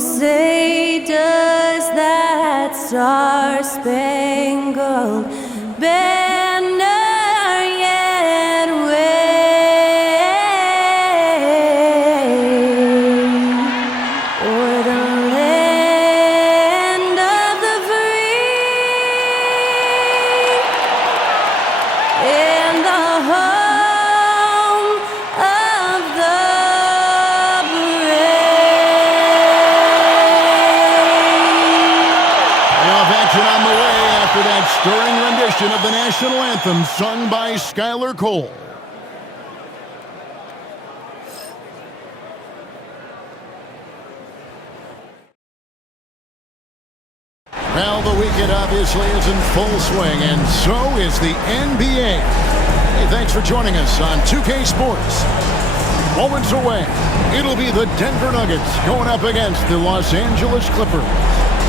say does that star-spangled banner yet wave o'er the land of the free and the home of the On the way after that stirring rendition of the national anthem sung by Skylar Cole. Well, the weekend obviously is in full swing, and so is the NBA. Hey, thanks for joining us on 2K Sports. Moments away, it'll be the Denver Nuggets going up against the Los Angeles Clippers.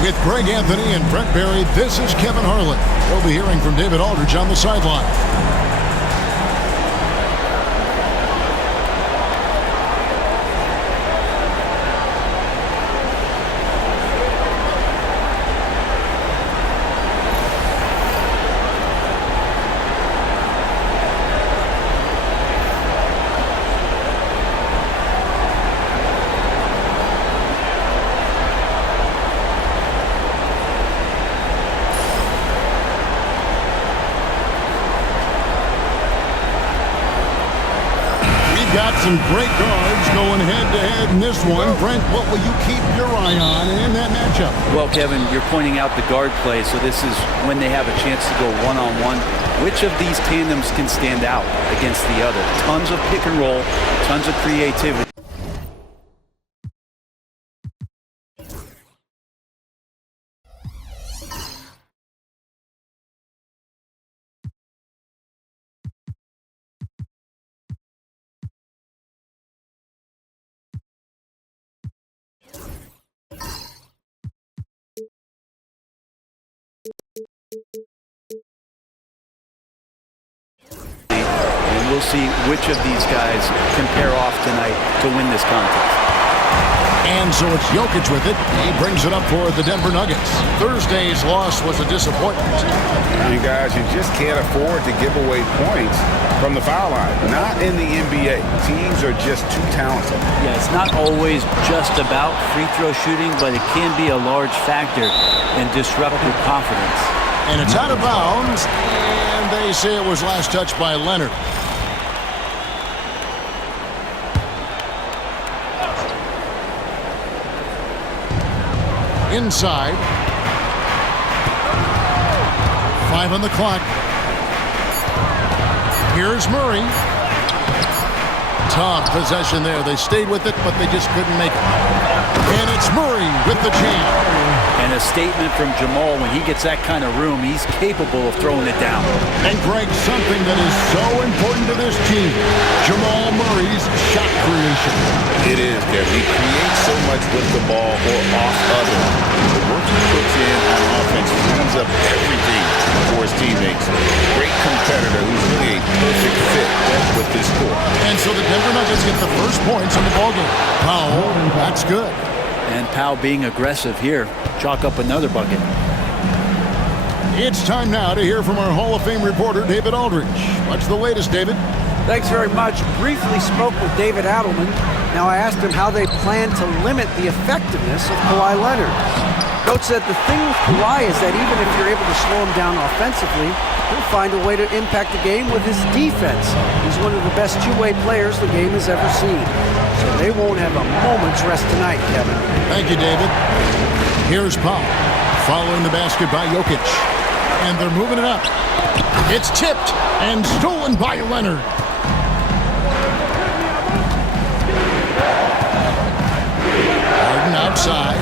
With Greg Anthony and Brent Barry, this is Kevin Harlan. We'll be hearing from David Aldridge on the sideline. Got some great guards going head-to-head in this one. Brent, what will you keep your eye on in that matchup? Well, Kevin, you're pointing out the guard play, so this is when they have a chance to go one-on-one. Which of these tandems can stand out against the other? Tons of pick and roll, tons of creativity. And we'll see which of these guys can pair off tonight to win this contest. And so it's Jokic with it. He brings it up for the Denver Nuggets. Thursday's loss was a disappointment. You guys, you just can't afford to give away points from the foul line. Not in the NBA. Teams are just too talented. Yeah, it's not always just about free throw shooting, but it can be a large factor in disrupting confidence. And it's out of bounds, and they say it was last touched by Leonard. Inside. 5 on the clock. Here's Murray. Tough possession there. They stayed with it, but they just couldn't make it. And it's Murray with the jam. And a statement from Jamal, when he gets that kind of room, he's capable of throwing it down. And Greg, something that is so important to this team, Jamal Murray's shot creation. It is, Kevin. He creates so much with the ball or off of it. The work he puts in on offense frees up everything for his teammates. Great competitor who's really a perfect fit with this core. And so the Denver Nuggets get the first points in the ballgame. Powell, that's good. And Powell being aggressive here. Chalk up another bucket. It's time now to hear from our Hall of Fame reporter, David Aldridge. What's the latest, David? Thanks very much. Briefly spoke with David Adelman. Now I asked him how they plan to limit the effectiveness of Kawhi Leonard. Coach said the thing with Kawhi is that even if you're able to slow him down offensively, he'll find a way to impact the game with his defense. He's one of the best two-way players the game has ever seen. So they won't have a moment's rest tonight, Kevin. Thank you, David. Here's Powell, following the basket by Jokic. And they're moving it up. It's tipped and stolen by Leonard. Harden outside.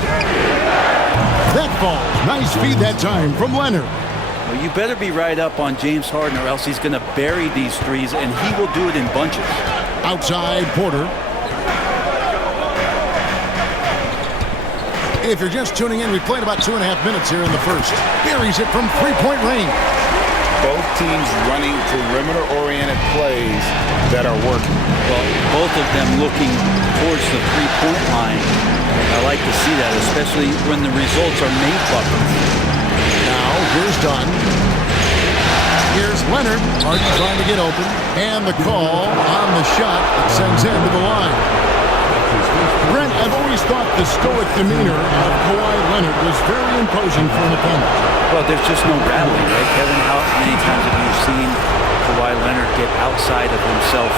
That falls. Nice feed that time from Leonard. Well, you better be right up on James Harden, or else he's going to bury these threes, and he will do it in bunches. Outside Porter. If you're just tuning in, we played about 2.5 minutes here in the first. Buries it from three-point range. both teams running perimeter-oriented plays that are working. Well, both of them looking towards the three-point line. I like to see that, especially when the results are made buckets. Now, here's Dunn. Here's Leonard. Harden trying to get open. And the call on the shot that sends him to the line. Brent, I've always thought the stoic demeanor of Kawhi Leonard was very imposing for an opponent. Well, there's just no rattling, right, Kevin? How many times have you seen Kawhi Leonard get outside of himself,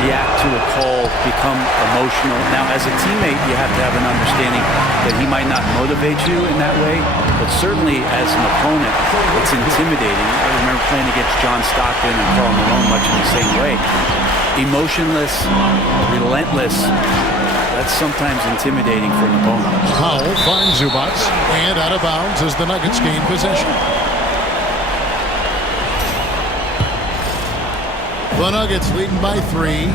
react to a call, become emotional? Now, as a teammate, you have to have an understanding that he might not motivate you in that way, but certainly as an opponent, it's intimidating. I remember playing against John Stockton and Karl Malone much in the same way. Emotionless, relentless. That's sometimes intimidating for an opponent. Powell finds Zubac, and out of bounds as the Nuggets gain possession. The Nuggets leading by 3.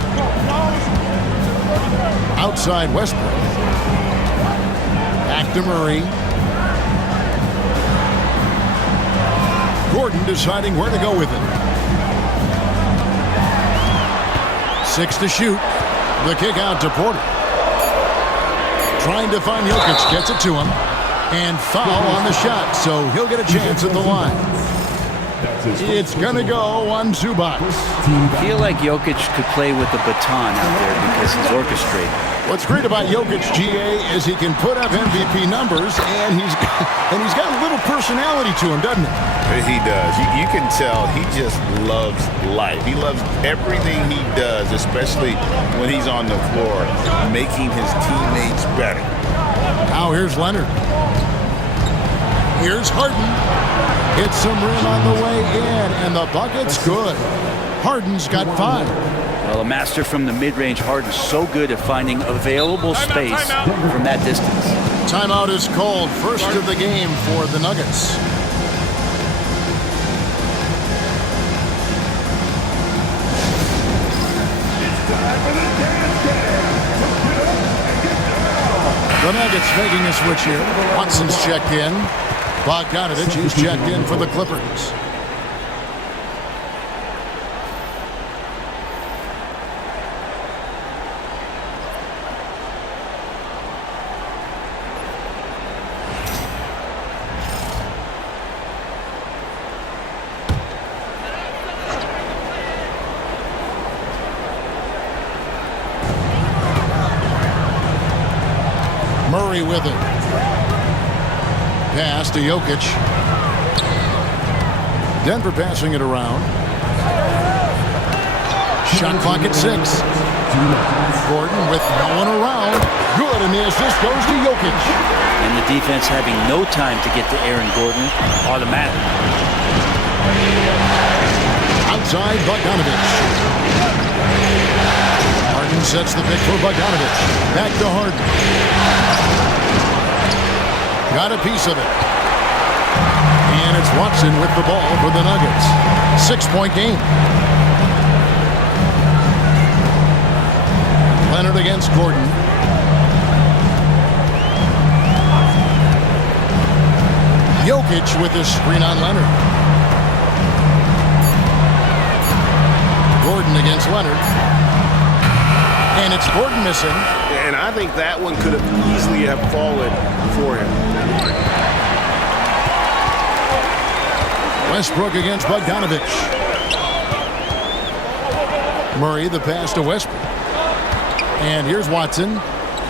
Outside Westbrook. Back to Murray. Gordon deciding where to go with it. 6 to shoot. The kick out to Porter. Trying to find Jokic, gets it to him, and foul on the shot, so he'll get a chance at the line. It's gonna go on Zubac. I feel like Jokic could play with a baton out there because he's orchestrated. What's great about Jokic, GA, is he can put up MVP numbers, and he's got a little personality to him, doesn't he? He does. You can tell he just loves life. He loves everything he does, especially when he's on the floor, making his teammates better. Now here's Leonard. Here's Harden. Hits some rim on the way in, and the bucket's good. Harden's got 5. Well, a master from the mid-range, Harden's so good at finding available space from that distance. Timeout is called. First of the game for the Nuggets. The Nuggets making a switch here. Watson's checked in. Bogdanovich is checked in for the Clippers. Murray with it. Pass to Jokic. Denver passing it around. Shot clock at 6. Gordon with no one around. Good, and the assist goes to Jokic. And the defense having no time to get to Aaron Gordon. Automatic. Outside Bogdanovich. Harden sets the pick for Bogdanovich. Back to Harden. Got a piece of it. And it's Watson with the ball for the Nuggets. 6-point game. Leonard against Gordon. Jokic with his screen on Leonard. Gordon against Leonard. And it's Gordon missing. And I think that one could have easily have fallen for him. Westbrook against Bogdanovich. Murray, the pass to Westbrook. And here's Watson.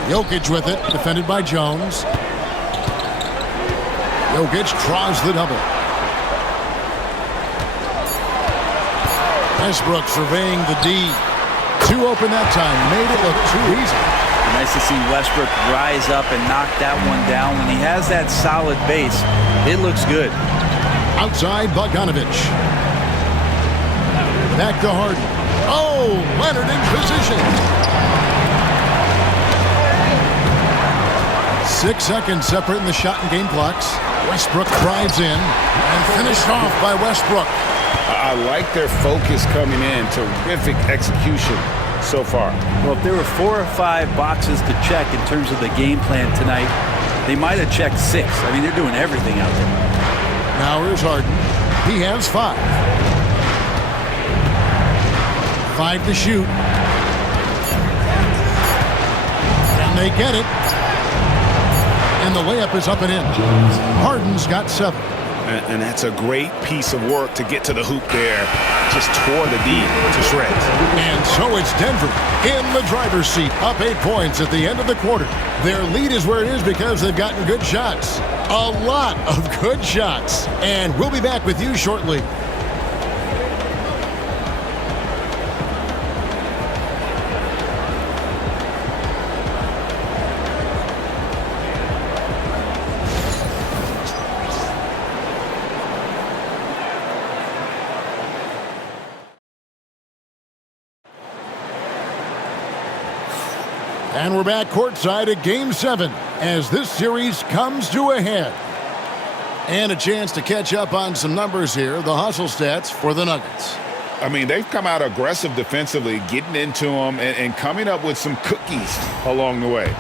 Jokic with it, defended by Jones. Jokic draws the double. Westbrook surveying the D. Too open that time. Made it look too easy. Nice to see Westbrook rise up and knock that one down. When he has that solid base, it looks good. Outside Bogdanovich. Back to Harden. Oh, Leonard in position. 6 seconds separating the shot and game clocks. Westbrook drives in and finished off by Westbrook. I like their focus coming in. Terrific execution so far. Well, if there were 4 or 5 boxes to check in terms of the game plan tonight, they might have checked 6. I mean, they're doing everything out there. Now here's Harden. He has 5. 5 to shoot. And they get it. And the layup is up and in. Harden's got 7. And that's a great piece of work to get to the hoop there. Just tore the D to shreds. And so it's Denver in the driver's seat, up 8 points at the end of the quarter. Their lead is where it is because they've gotten good shots. A lot of good shots. And we'll be back with you shortly. And we're back courtside at Game 7 as this series comes to a head. And a chance to catch up on some numbers here, the hustle stats for the Nuggets. I mean, they've come out aggressive defensively, getting into them and coming up with some cookies along the way.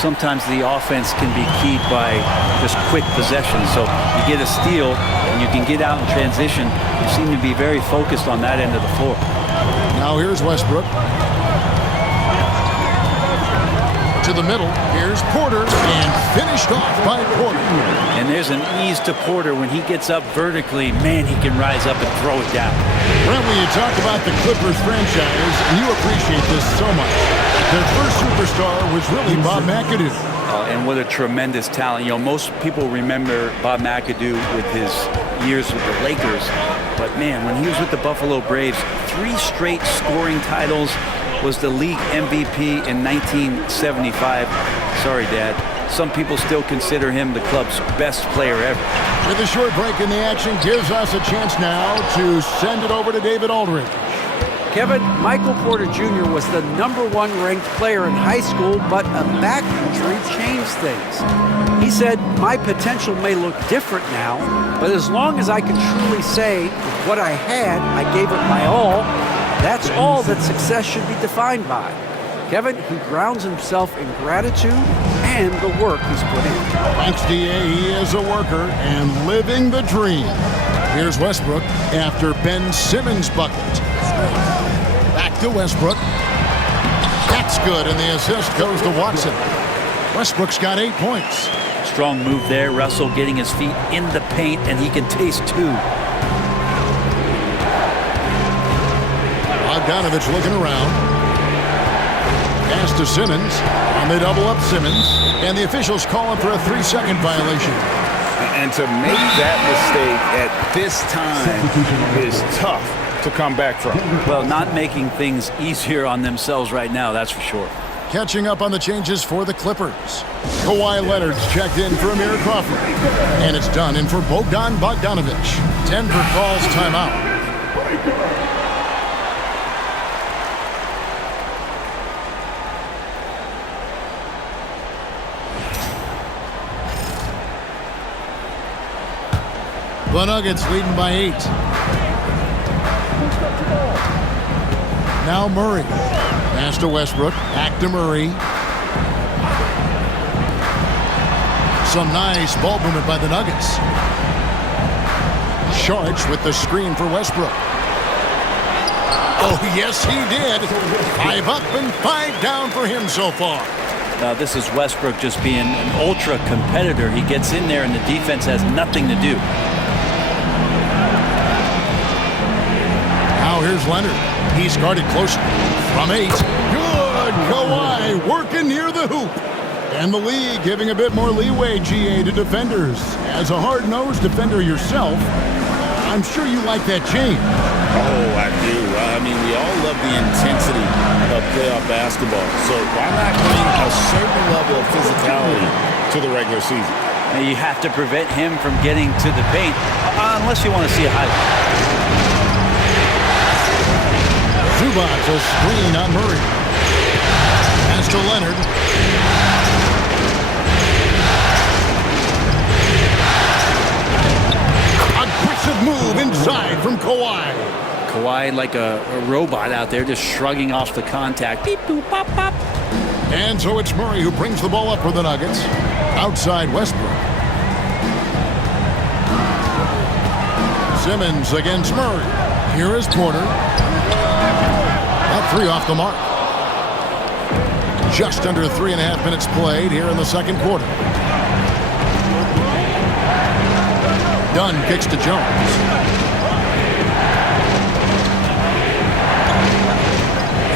Sometimes the offense can be keyed by just quick possession. So you get a steal and you can get out in transition. You seem to be very focused on that end of the floor. Now here's Westbrook. To the middle, here's Porter, and finished off by Porter. And there's an ease to Porter when he gets up vertically. Man, he can rise up and throw it down. Brent, when you talk about the Clippers franchise, and you appreciate this so much, their first superstar was really Bob McAdoo. And what a tremendous talent. You know, most people remember Bob McAdoo with his years with the Lakers. But man, when he was with the Buffalo Braves, 3 straight scoring titles, was the league MVP in 1975. Sorry, Dad. Some people still consider him the club's best player ever. With a short break in the action, gives us a chance now to send it over to David Aldridge. Kevin, Michael Porter Jr. was the #1 ranked player in high school, but a back injury changed things. He said, "My potential may look different now, but as long as I can truly say with what I had, I gave it my all, that's all that success should be defined by." Kevin, he grounds himself in gratitude and the work he's put in. Thanks, D.A. He is a worker and living the dream. Here's Westbrook after Ben Simmons' bucket. Back to Westbrook. That's good, and the assist goes to Watson. Westbrook's got 8 points. Strong move there. Russell getting his feet in the paint, and he can taste 2. Bogdanovich looking around. Pass to Simmons, and they double up Simmons, and the officials call him for a 3-second violation. And to make that mistake at this time is tough to come back from. Well, not making things easier on themselves right now, that's for sure. Catching up on the changes for the Clippers. Kawhi Leonard's checked in for Amir Crawford. And it's done in for Bogdan Bogdanovich. Denver calls timeout. The Nuggets leading by 8. Now Murray. Pass to Westbrook. Back to Murray. Some nice ball movement by the Nuggets. Sharks with the screen for Westbrook. Oh, yes, he did. 5 up and 5 down for him so far. Now, this is Westbrook just being an ultra competitor. He gets in there and the defense has nothing to do. Now here's Leonard. He's guarded close from 8. Good. Kawhi working near the hoop. And the league giving a bit more leeway, GA, to defenders. As a hard-nosed defender yourself, I'm sure you like that change. Oh, I do. I mean, we all love the intensity of playoff basketball. So why not bring a certain level of physicality to the regular season? Now, you have to prevent him from getting to the paint, unless you want to see a highlight. Zubac, a screen on Murray. Pass to Leonard. Aggressive move inside from Kawhi. Kawhi like a robot out there just shrugging off the contact. Beep, boop, pop, pop. And so it's Murray who brings the ball up for the Nuggets. Outside Westbrook. Simmons against Murray. Here is Porter. That three off the mark. Just under 3.5 minutes played here in the second quarter. Dunn kicks to Jones.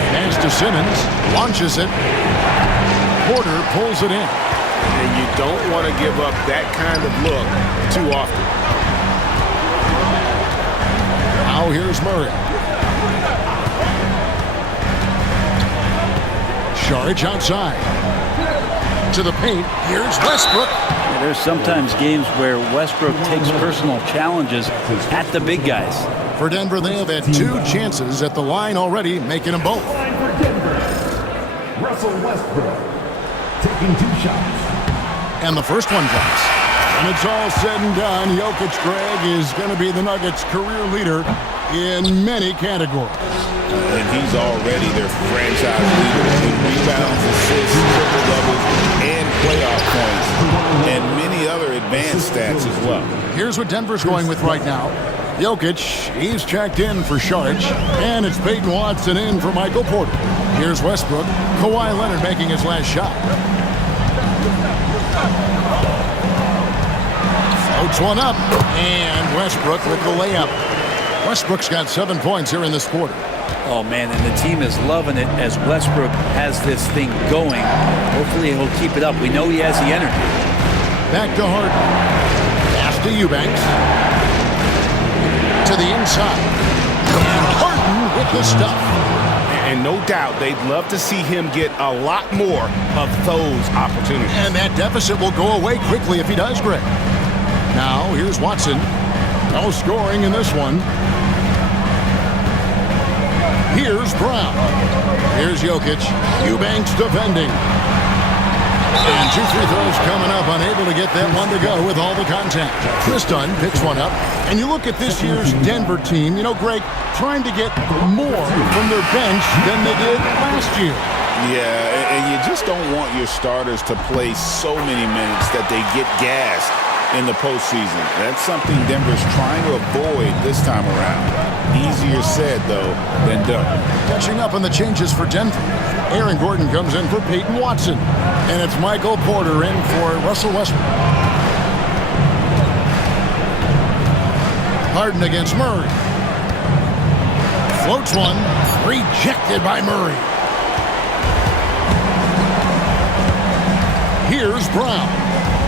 Pass to Simmons. Launches it. Porter pulls it in. And you don't want to give up that kind of look too often. Now here's Murray. Saric outside. To the paint. Here's Westbrook. There's sometimes games where Westbrook takes personal challenges at the big guys. For Denver, they have had 2 chances at the line already, making them both. Russell Westbrook taking 2 shots. And the first one drops. When it's all said and done, Jokic, Greg, is going to be the Nuggets' career leader in many categories. And he's already their franchise leader in rebounds, assists, triple-doubles, and playoff points, and many other advanced stats as well. Here's what Denver's going with right now. Jokic, he's checked in for Saric, and it's Peyton Watson in for Michael Porter. Here's Westbrook. Kawhi Leonard making his last shot. Floats one up, and Westbrook with the layup. Westbrook's got 7 points here in this quarter. Oh, man, and the team is loving it as Westbrook has this thing going. Hopefully he'll keep it up. We know he has the energy. Back to Harden. Pass to Eubanks. To the inside. And Harden with the stuff. And no doubt they'd love to see him get a lot more of those opportunities. And that deficit will go away quickly if he does, Greg. Now, here's Watson. No scoring in this one. Here's Brown. Here's Jokic. Eubanks defending. And 2 free throws coming up. Unable to get that one to go with all the contact. Chris Dunn picks one up. And you look at this year's Denver team, you know, Greg, trying to get more from their bench than they did last year. Yeah, and you just don't want your starters to play so many minutes that they get gassed in the postseason. That's something Denver's trying to avoid this time around. Easier said, though, than done. Catching up on the changes for Denver. Aaron Gordon comes in for Peyton Watson. And it's Michael Porter in for Russell Westbrook. Harden against Murray. Floats one. Rejected by Murray. Here's Brown.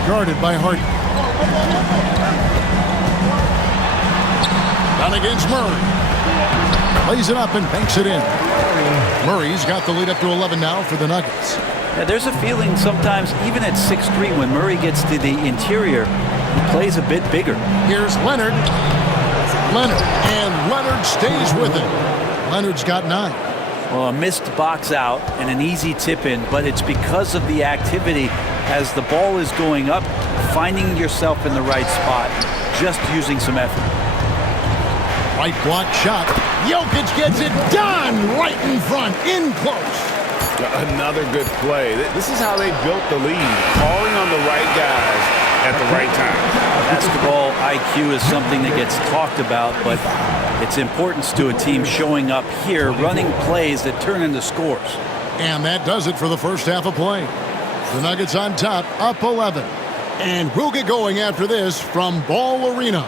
Guarded by Harden. Down against Murray. Plays it up and banks it in. Murray's got the lead up to 11 now for the Nuggets. Yeah, there's a feeling sometimes, even at 6'3", when Murray gets to the interior, he plays a bit bigger. Here's Leonard. And Leonard stays with it. Leonard's got 9. Well, a missed box out and an easy tip in, but it's because of the activity as the ball is going up, finding yourself in the right spot, just using some effort. Right block shot. Jokic gets it done right in front, in close. Another good play. This is how they built the lead, calling on the right guys at the right time. Basketball IQ is something that gets talked about, but its importance to a team showing up here, running plays that turn into scores. And that does it for the first half of play. The Nuggets on top, up 11. And we'll get going after this from Ball Arena.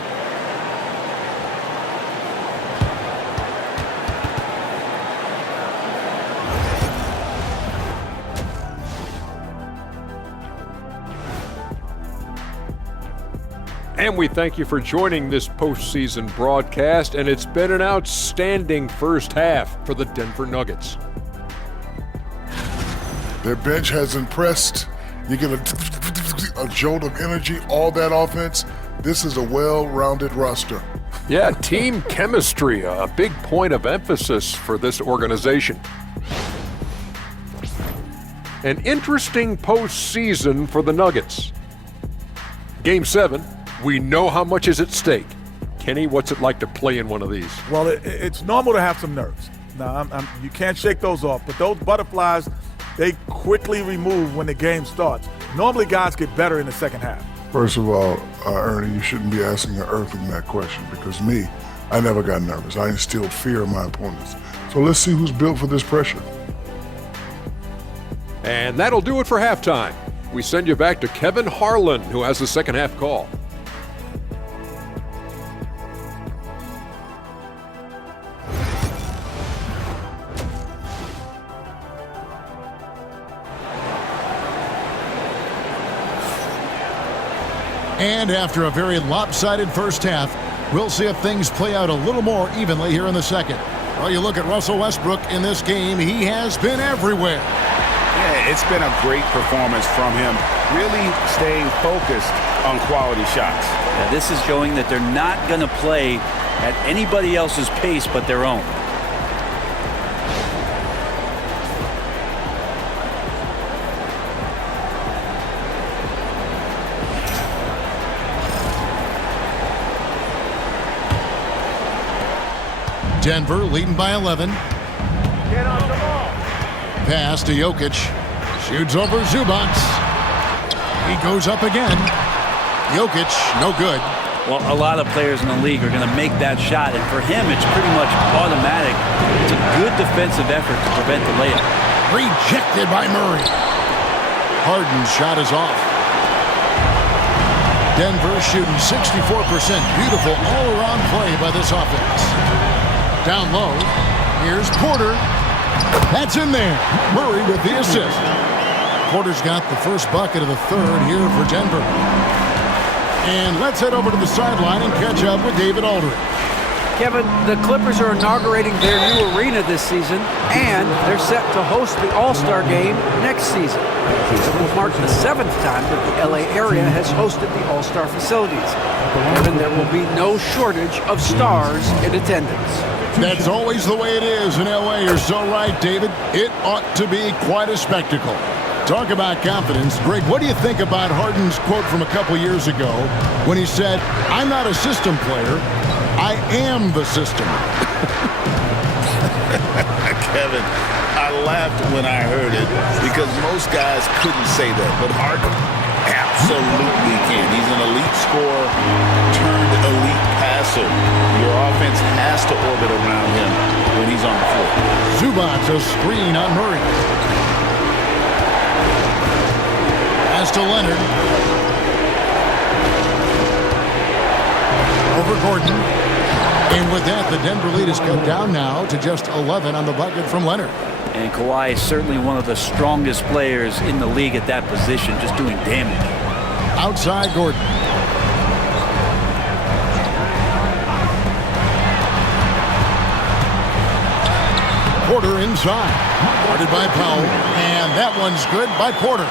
And we thank you for joining this postseason broadcast, and it's been an outstanding first half for the Denver Nuggets. Their bench has impressed. You get a jolt of energy, all that offense. This is a well-rounded roster. Yeah, team chemistry, a big point of emphasis for this organization. An interesting postseason for the Nuggets. Game 7. We know how much is at stake. Kenny, what's it like to play in one of these? Well, it's normal to have some nerves. Now, you can't shake those off, but those butterflies, they quickly remove when the game starts. Normally, guys get better in the second half. First of all, Ernie, you shouldn't be asking an earthling that question because I never got nervous. I instilled fear in my opponents. So let's see who's built for this pressure. And that'll do it for halftime. We send you back to Kevin Harlan, who has the second half call. And after a very lopsided first half, we'll see if things play out a little more evenly here in the second. Well, you look at Russell Westbrook in this game, he has been everywhere. Yeah, it's been a great performance from him, really staying focused on quality shots. Yeah, this is showing that they're not going to play at anybody else's pace but their own. Denver leading by 11. Get on the ball. Pass to Jokic. Shoots over Zubac. He goes up again. Jokic, no good. Well, a lot of players in the league are going to make that shot, and for him, it's pretty much automatic. It's a good defensive effort to prevent the layup. Rejected by Murray. Harden's shot is off. Denver shooting 64%. Beautiful all-around play by this offense. Down low. Here's Porter. That's in there. Murray with the assist. Porter's got the first bucket of the third here for Denver. And let's head over to the sideline and catch up with David Aldridge. Kevin, the Clippers are inaugurating their new arena this season, and they're set to host the All-Star Game next season. It will mark the 7th time that the LA area has hosted the All-Star facilities. Kevin, there will be no shortage of stars in attendance. That's always the way it is in LA. You're so right, David. It ought to be quite a spectacle. Talk about confidence. Greg, what do you think about Harden's quote from a couple years ago when he said, "I'm not a system player, I am the system"? Kevin, I laughed when I heard it because most guys couldn't say that, but Harden absolutely can. He's an elite scorer turned elite passer. Your offense has to orbit around him when he's on the floor. Zubac, a screen on Murray. Pass to Leonard. Over Gordon. And with that, the Denver lead is cut down now to just 11 on the bucket from Leonard. And Kawhi is certainly one of the strongest players in the league at that position, just doing damage. Outside Gordon. Porter inside. Guarded by Powell. And that one's good by Porter.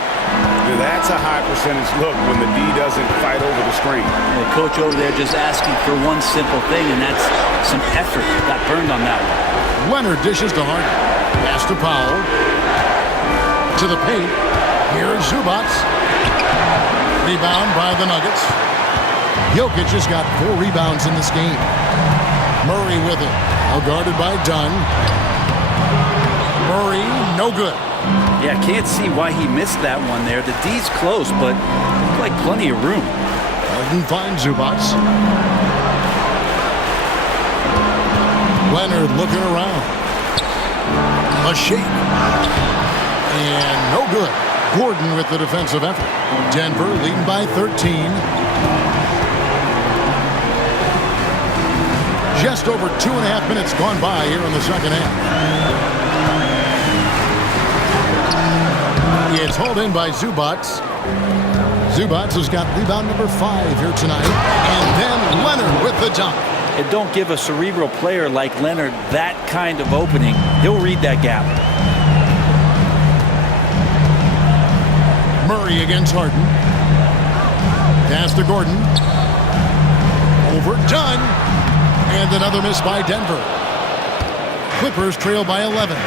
That's a high percentage look when the D doesn't fight over the screen. The coach over there just asking for one simple thing, and that's some effort. Got burned on that one. Leonard dishes to Harden. Pass to Powell. To the paint. Here's Zubac. Rebound by the Nuggets. Jokic has got 4 rebounds in this game. Murray with it. Now guarded by Dunn. Murray, no good. Yeah, can't see why he missed that one there. The D's close, but like plenty of room. Harden finds Zubac. Leonard looking around. A shake. And no good. Gordon with the defensive effort. Denver leading by 13. Just over 2.5 minutes gone by here in the second half. It's hauled in by Zubac. Zubac has got rebound number 5 here tonight. And then Leonard with the dunk. And don't give a cerebral player like Leonard that kind of opening. He'll read that gap. Murray against Harden. Pass to Gordon. Overdone. And another miss by Denver. Clippers trail by 11.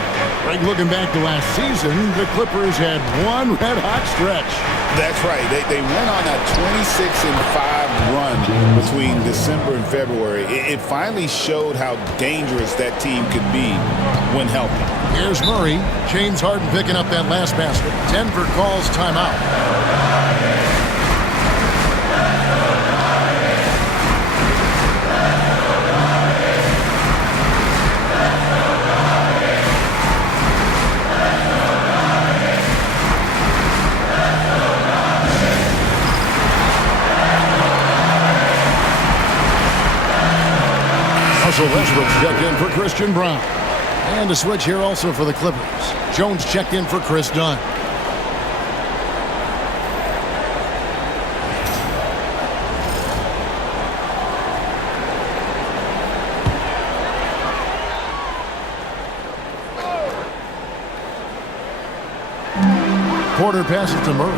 Greg, looking back to last season, the Clippers had one red-hot stretch. That's right. They went on a 26-5 run between December and February. It finally showed how dangerous that team could be when healthy. Here's Murray. James Harden picking up that last basket. Denver calls timeout. Russell Westbrook checked in for Christian Brown. And a switch here also for the Clippers. Jones checked in for Chris Dunn. Porter passes to Murray.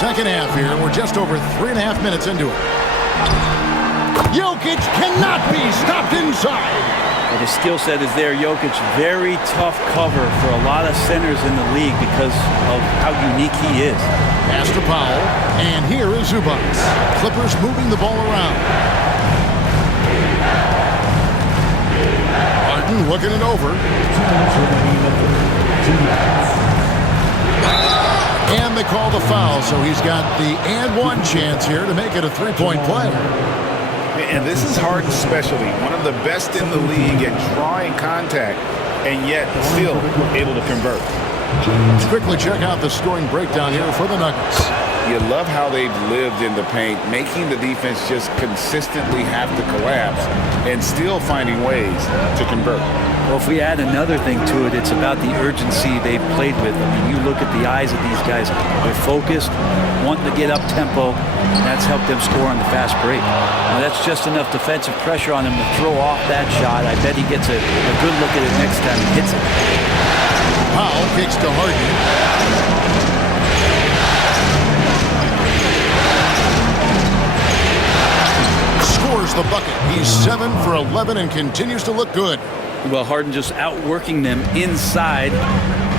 Second half here. We're just over 3.5 minutes into it. Jokic cannot be stopped inside. Well, the skill set is there. Jokic, very tough cover for a lot of centers in the league because of how unique he is. Pass to Powell. And here is Zubac. Clippers moving the ball around. Harden looking it over. And they call the foul, so he's got the and one chance here to make it a three-point play. And this is Harden's specialty, one of the best in the league at drawing contact, and yet still able to convert. Let's quickly check out the scoring breakdown here for the Nuggets. You love how they've lived in the paint, making the defense just consistently have to collapse and still finding ways to convert. Well, if we add another thing to it, it's about the urgency they've played with. I mean, you look at the eyes of these guys. They're focused, wanting to get up tempo, and that's helped them score on the fast break. Now, that's just enough defensive pressure on him to throw off that shot. I bet he gets a good look at it next time he hits it. Powell kicks to Harden. Scores the bucket. He's 7 for 11 and continues to look good. Well, Harden just outworking them inside.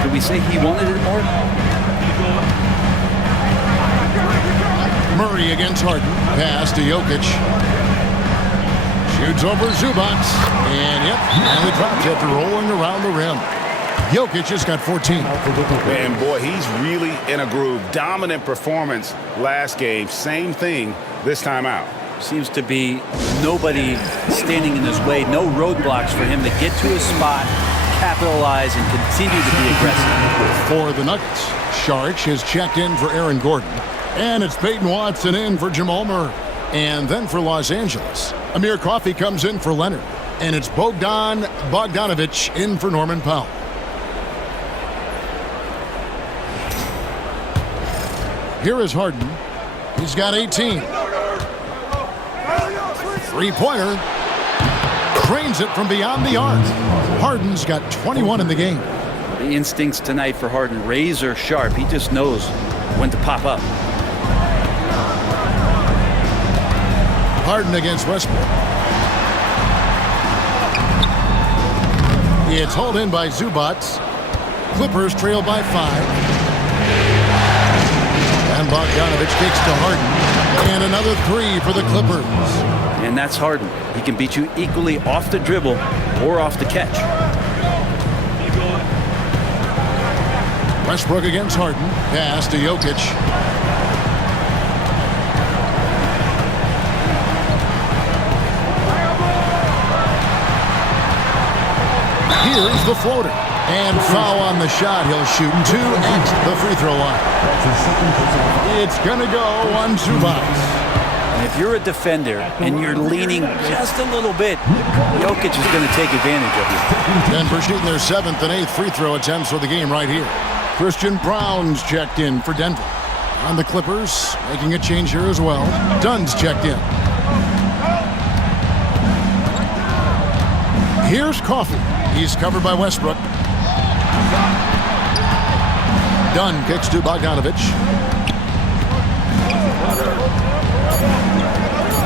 Could we say he wanted it more? Murray against Harden. Pass to Jokic. Shoots over Zubac. And yep, finally drops after rolling around the rim. Jokic has got 14. Man, boy, he's really in a groove. Dominant performance last game. Same thing this time out. Seems to be nobody standing in his way, no roadblocks for him to get to his spot, capitalize, and continue to be aggressive. For the Nuggets, Saric has checked in for Aaron Gordon. And it's Peyton Watson in for Jamal Murray. And then for Los Angeles, Amir Coffey comes in for Leonard. And it's Bogdan Bogdanovic in for Norman Powell. Here is Harden. He's got 18. Three-pointer. Drains it from beyond the arc. Harden's got 21 in the game. The instincts tonight for Harden, razor sharp. He just knows when to pop up. Harden against Westbrook. It's hauled in by Zubac. Clippers trail by 5. And Bogdanovic kicks to Harden. And another 3 for the Clippers. And that's Harden. He can beat you equally off the dribble or off the catch. Westbrook against Harden. Pass to Jokic. Here's the floater. And foul on the shot. He'll shoot 2 at the free throw line. It's going to go on Zubac. If you're a defender and you're leaning just a little bit, Jokic is going to take advantage of you. Denver shooting their 7th and 8th free throw attempts for the game right here. Christian Brown's checked in for Denver. On the Clippers, making a change here as well. Dunn's checked in. Here's Coffey. He's covered by Westbrook. Dunn kicks to Bogdanovic.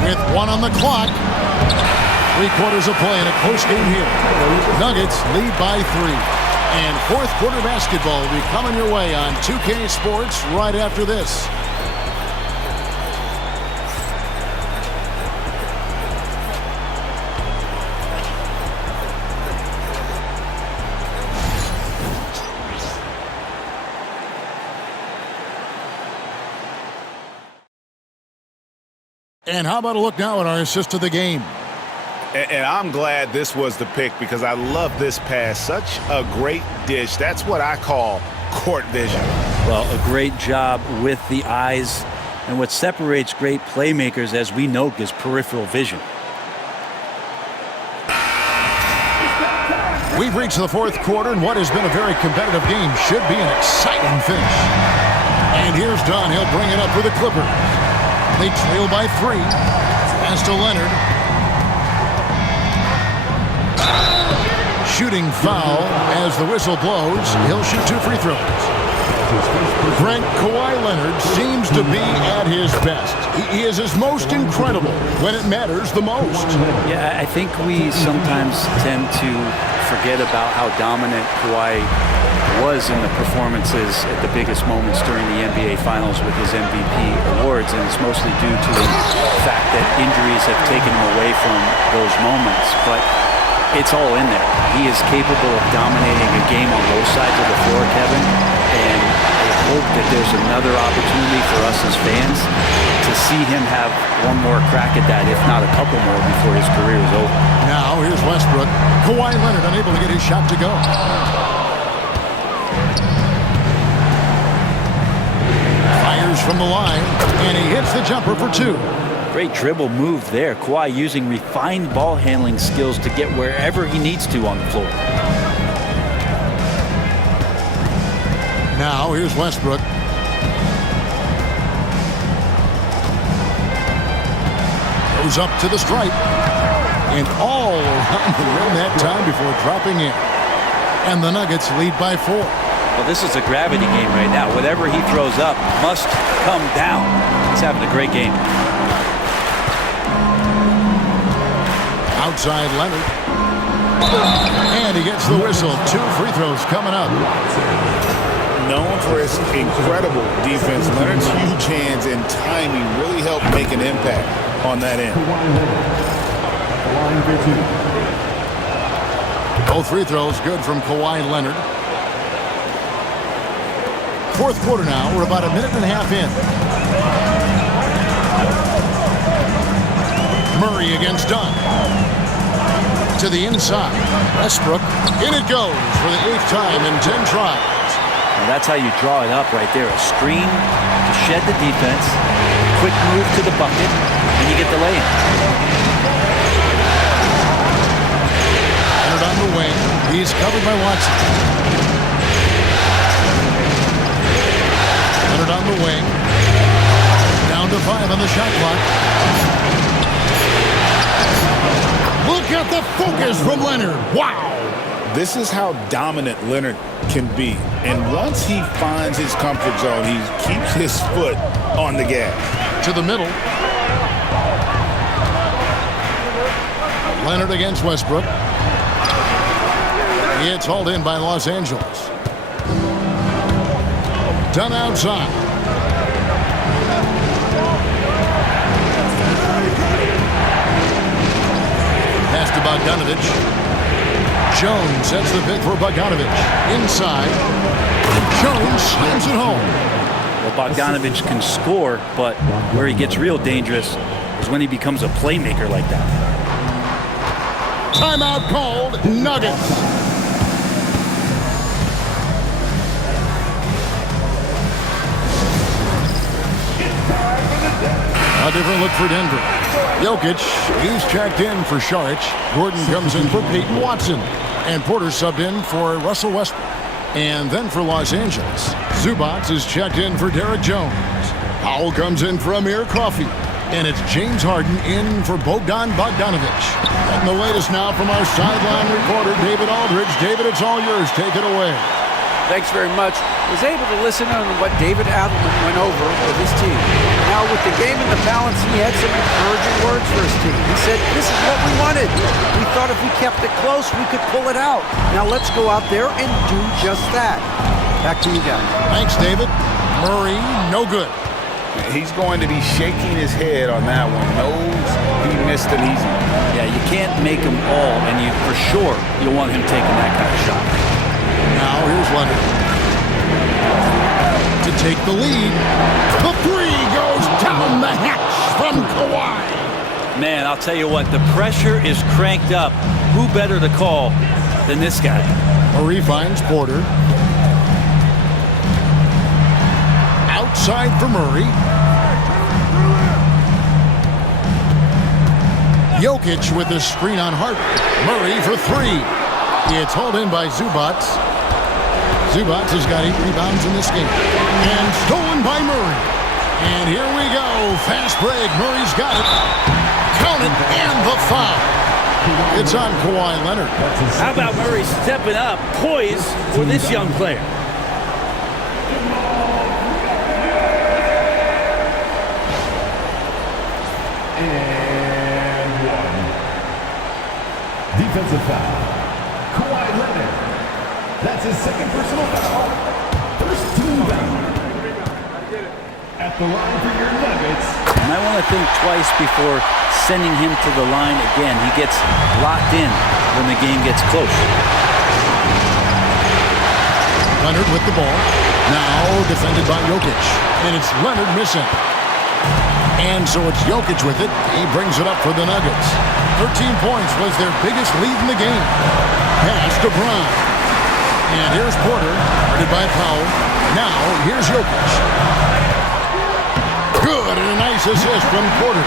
With 1 on the clock. 3/4 of play in a close game here. Nuggets lead by 3. And fourth quarter basketball will be coming your way on 2K Sports right after this. And how about a look now at our assist of the game? And I'm glad this was the pick because I love this pass. Such a great dish. That's what I call court vision. Well, a great job with the eyes And what separates great playmakers, as we know, is peripheral vision. We've reached the fourth quarter, and what has been a very competitive game should be an exciting finish. And here's Dunn. He'll bring it up for the Clippers. They trail by 3. Pass to Leonard. Shooting foul as the whistle blows. He'll shoot 2 free throws. Frank, Kawhi Leonard seems to be at his best. He is his most incredible when it matters the most. Yeah, I think we sometimes tend to forget about how dominant Kawhi was in the performances at the biggest moments during the NBA Finals with his MVP awards, and it's mostly due to the fact that injuries have taken him away from those moments. But it's all in there. He is capable of dominating a game on both sides of the floor, Kevin, and I hope that there's another opportunity for us as fans to see him have one more crack at that, if not a couple more, before his career is over. Now here's Westbrook. Kawhi Leonard unable to get his shot to go. Fires from the line, and he hits the jumper for 2. Great dribble move there. Kawhi using refined ball handling skills to get wherever he needs to on the floor. Now here's Westbrook. Goes up to the stripe. And all around the rim that time before dropping in. And the Nuggets lead by 4. Well, this is a gravity game right now. Whatever he throws up must come down. He's having a great game. Outside Leonard. And he gets the whistle. 2 free throws coming up. Known for his incredible defense, Leonard's huge hands and timing really help make an impact on that end. Both free throws good from Kawhi Leonard. Fourth quarter now. We're about a minute and a half in. Murray against Dunn. To the inside. Westbrook. In it goes for the 8th time in 10 tries. And that's how you draw it up right there. A screen to shed the defense, quick move to the bucket, and you get the lay-in. Leonard on the wing. He's covered by Watson. Leonard on the wing. Down to 5 on the shot clock. Look at the focus from Leonard. Wow. This is how dominant Leonard can be. And once he finds his comfort zone, he keeps his foot on the gas. To the middle. Leonard against Westbrook. It's hauled in by Los Angeles. Dunn outside. Pass to Bogdanovich. Jones sets the pick for Bogdanovich. Inside. Jones slams it home. Well, Bogdanovich can score, but where he gets real dangerous is when he becomes a playmaker like that. Timeout called. Nuggets. A different look for Denver. Jokic, he's checked in for Šarić. Gordon comes in for Peyton Watson. And Porter subbed in for Russell Westbrook. And then for Los Angeles, Zubac is checked in for Derek Jones. Powell comes in for Amir Coffey. And it's James Harden in for Bogdan Bogdanovich. And the latest now from our sideline reporter, David Aldridge. David, it's all yours. Take it away. Thanks very much. Was able to listen on what David Adelman went over with his team. Now with the game in the balance, he had some encouraging words for his team. He said, this is what we wanted. We thought if we kept it close, we could pull it out. Now let's go out there and do just that. Back to you guys. Thanks, David. Murray, no good. He's going to be shaking his head on that one. Knows he missed an easy one. Yeah, you can't make them all, and you for sure you'll want him taking that kind of shot. Now here's Leonard to take the lead. The 3 goes down the hatch from Kawhi. Man, I'll tell you what, the pressure is cranked up. Who better to call than this guy? Murray finds Porter. Outside for Murray. Jokic with the screen on Harden. Murray for three. It's hauled in by Zubac. Zubac has got 8 rebounds in this game. And stolen by Murray. And here we go. Fast break. Murray's got it. Count it. And the foul. It's on Kawhi Leonard. How about Murray stepping up, poised for this young player? And one. Defensive foul. Kawhi Leonard. That's his second personal foul. First team foul. At the line for your Nuggets. And I want to think twice before sending him to the line again. He gets locked in when the game gets close. Leonard with the ball. Now defended by Jokic. And it's Leonard missing. And so it's Jokic with it. He brings it up for the Nuggets. 13 points was their biggest lead in the game. Pass to Bron. And here's Porter, guarded by Powell. Now here's Jokic. Good, and a nice assist from Porter.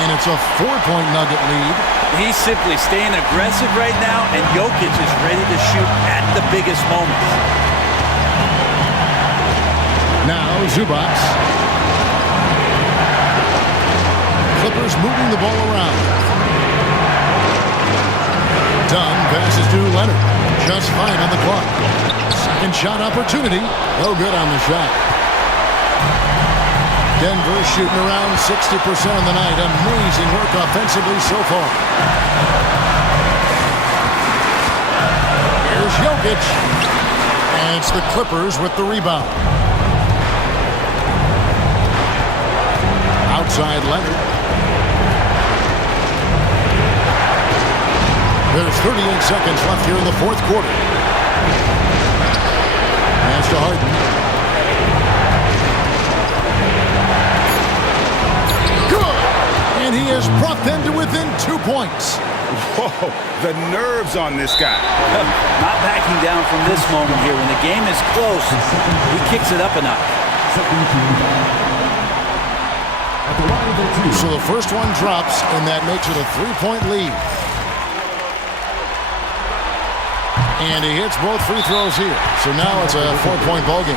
And it's a 4-point Nugget lead. He's simply staying aggressive right now, and Jokic is ready to shoot at the biggest moments. Now Zubac. Clippers moving the ball around. Dunn passes to Leonard. Just 5 on the clock. Second shot opportunity. No good on the shot. Denver shooting around 60% of the night. Amazing work offensively so far. Here's Jokic. And it's the Clippers with the rebound. Outside Leonard. There's 38 seconds left here in the fourth quarter. Pass to Harden. Good! And he has brought them to within 2 points. Whoa, the nerves on this guy. Not backing down from this moment here. When the game is close, he kicks it up a notch. So the first one drops, and that makes it a 3-point lead. And he hits both free throws here. So now it's a 4-point ball game.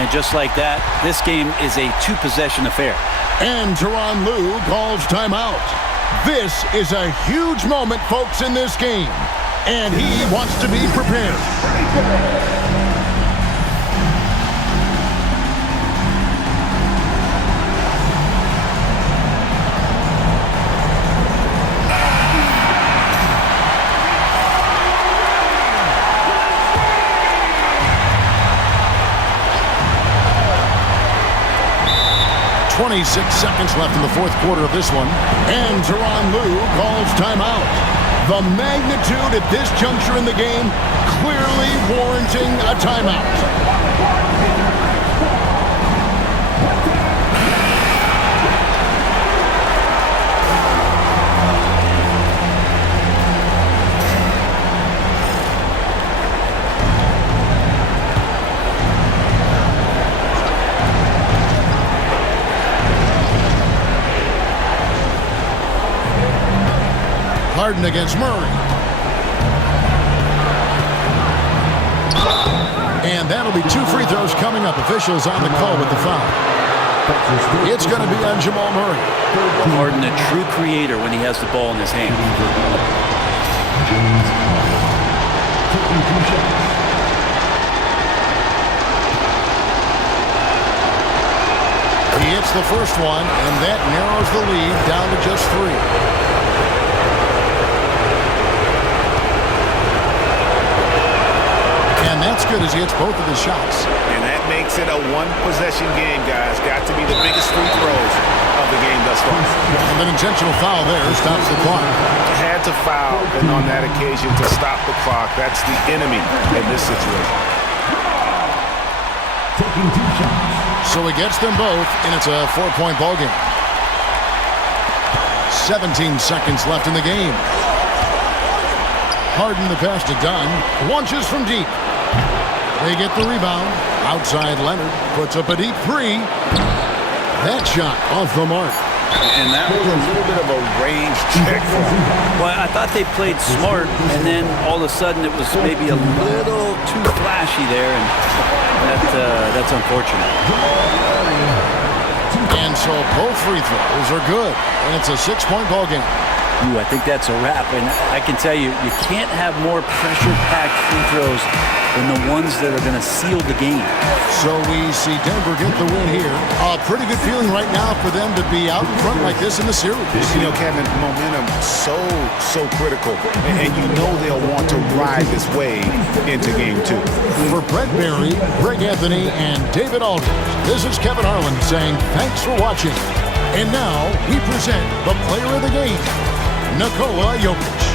And just like that, this game is a 2-possession affair. And Tyronn Lue calls timeout. This is a huge moment, folks, in this game. And he wants to be prepared. .26 seconds left in the fourth quarter of this one. And Tyronn Lue calls timeout. The magnitude at this juncture in the game clearly warranting a timeout. Harden against Murray. And that'll be 2 free throws coming up. Officials on the call with the foul. It's going to be on Jamal Murray. Harden, a true creator when he has the ball in his hand. He hits the first one, and that narrows the lead down to just 3. And that's good as he hits both of his shots. And that makes it a 1-possession game, guys. Got to be the biggest free throws of the game thus far. And an intentional foul there stops the clock. Had to foul, and on that occasion to stop the clock. That's the enemy in this situation. Taking 2 shots. So he gets them both, and it's a 4-point ball game. 17 seconds left in the game. Harden the pass to Dunn. Launches from deep. They get the rebound. Outside Leonard puts up a deep 3. That shot off the mark. And that was a little bit of a range check for him. Well, I thought they played smart, and then all of a sudden it was maybe a little too flashy there, and that's unfortunate. And so both free throws are good, and it's a 6-point ball game. Ooh, I think that's a wrap, and I can tell you, you can't have more pressure-packed free throws than the ones that are going to seal the game. So we see Denver get the win here. A pretty good feeling right now for them to be out in front like this in the series. You know, Kevin, momentum so critical, and you know they'll want to ride this wave into game 2. For Brett Barry, Greg Anthony, and David Aldridge, this is Kevin Harlan saying thanks for watching. And now we present the player of the game, Nikola Jokic.